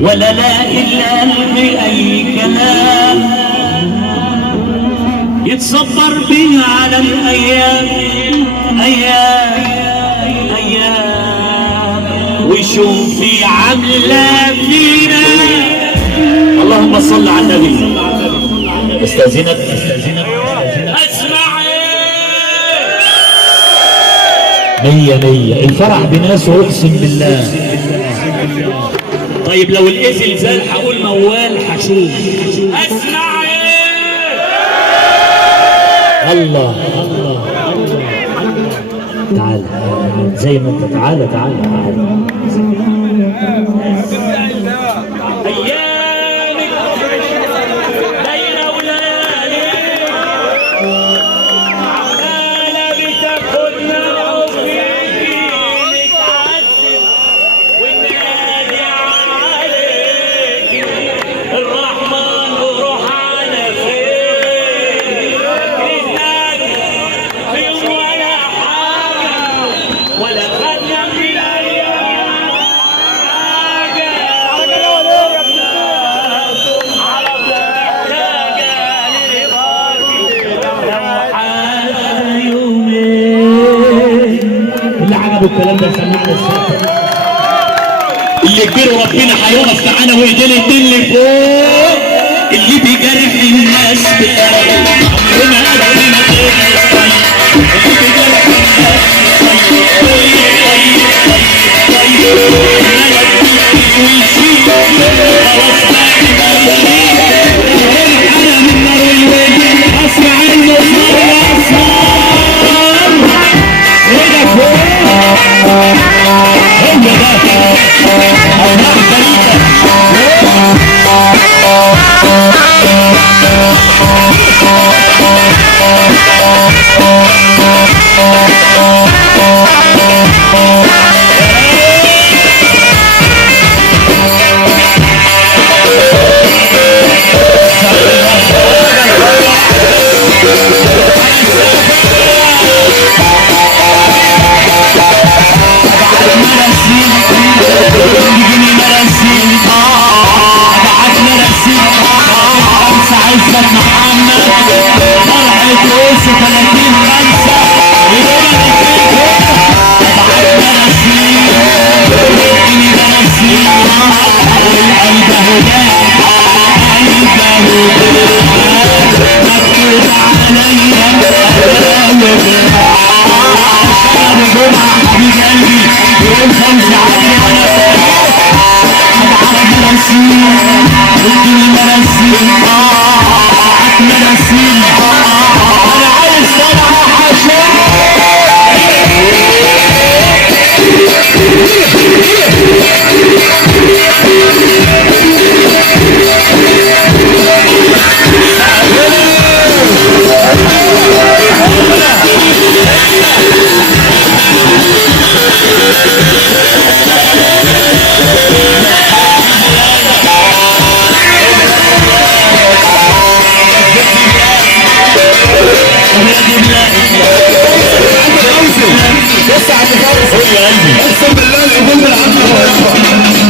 ولا لاقي القلب اي كلام يتصبر بيها على الايام، ايام ويشوف في عامله فينا. اللهم صل على النبي. استاذنك اسمع مية الفرح بناسه اقسم بالله. طيب لو الازل زال هقول موال حشوم. اسمع الله تعال زي ما انت. تعال ايامك دايره وليالي عماله بتاخدنا وفيكي نتعذب وننادي عليكي الرحمن وروح على فين نتنادي في يوم ولا حاجه ولا خدنا في الايام حاجه اللي عجبه الكلام ده سمعنا السقف. اللي كبير ربنا هيقف معانا وايدينا الاتنين لفوق. اللي بيجرح الناس بقلب عمرنا قلبنا اللي بيجرح الناس ويشيل خلاص انا من نار الويل اسمع عنه هنا فوق هو ده أوراق فريدة.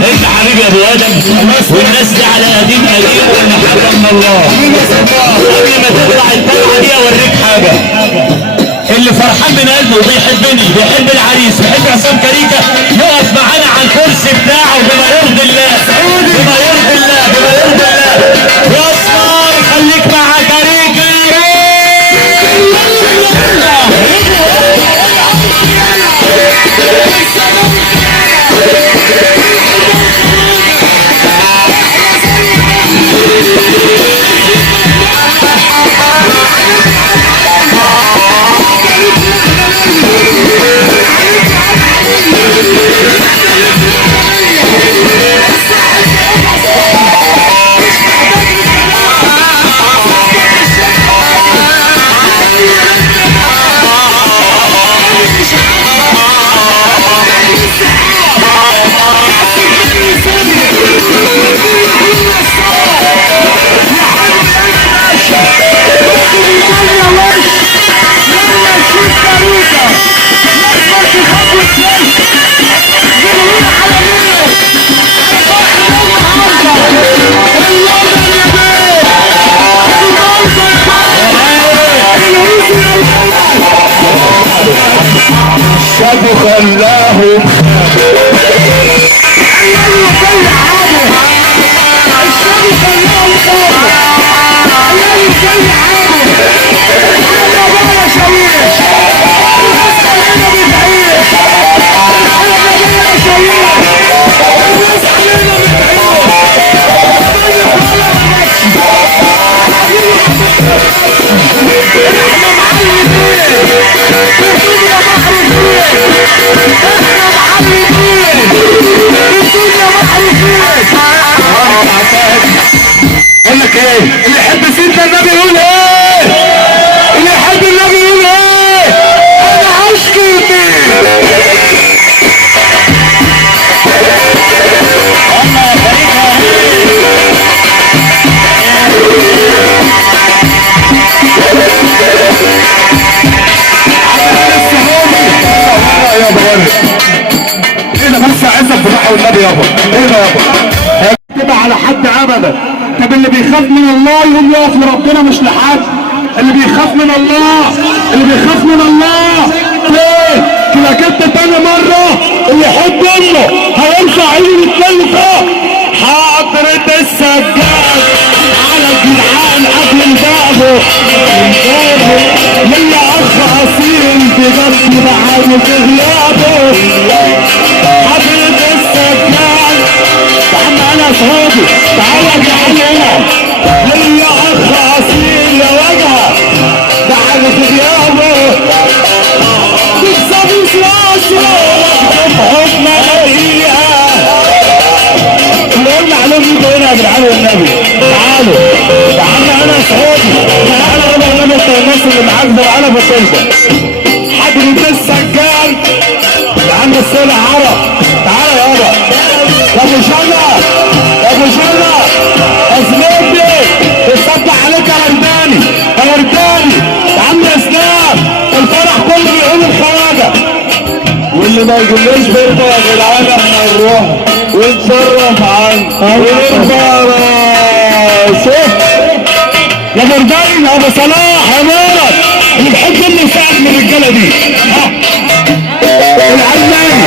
انت حبيبي يا ابو ادم والناس دي على قديم والمحبه من الله. قبل ما تطلع البلعه دي اوريك حاجه. اللي فرحان من قلبه وبيحبني بيحب العريس بيحب عصام كريكه يقف معانا على الكرسي بتاعه بما يرضي الله بما يرضي الله بما يرضي الله. يا اسمر خليك مع كريكه. Yeah. اقول لك ايه؟ اللي يحب سيدنا النبي يقول ايه؟ اللي يحب النبي يقول ايه؟ انا عشقي يا بابا ايه ده بس عزك بالراحه والنبي يابا ايه ده يابا كده على حد ابدا. طب اللي بيخاف من الله يقوم يقف لربنا مش لحد. اللي بيخاف من الله اللي بيخاف من الله ليه؟ كده كنت تاني مره اللي يحب امه هيرفع ايده يتكلم فوق حضرة السجاد على الجدعان قبل الباب ليا اخ اصيل بجد بعد غيابه حضرة السجاد تعال انا صوتي تعال هنا ليا اخ اصيل يا وجهه بعد غيابه تكسب راسه حكم دقيقه قلنا عليهم هنا يا جدعان والنبي تعالوا انا صوتي تعالى يابا النبي انت الناس اللي معاك ده انا بصلبه حضرة السجاد عند الصلح عرب تعالى يابا يا ابو شله يا ابو شله اسلوبي تصدق عليك يا ورداني يا ورداني يا عم اسلام الفرح كله بيقول الخواجه واللي ما يقولوش برضه يا جدعان احنا نروح ونتصرف ونرفع راسه يا ورداني يا ابو صلاح يا مورد اللي بحب انه يساعد من الرجاله دي العلماني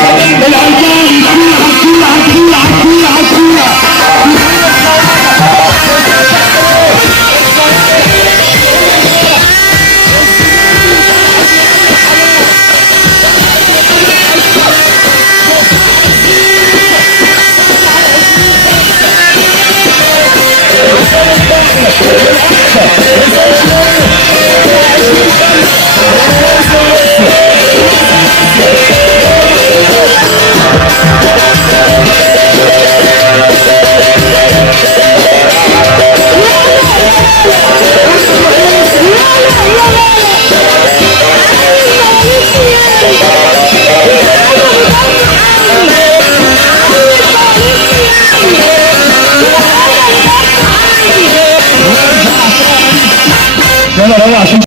عشان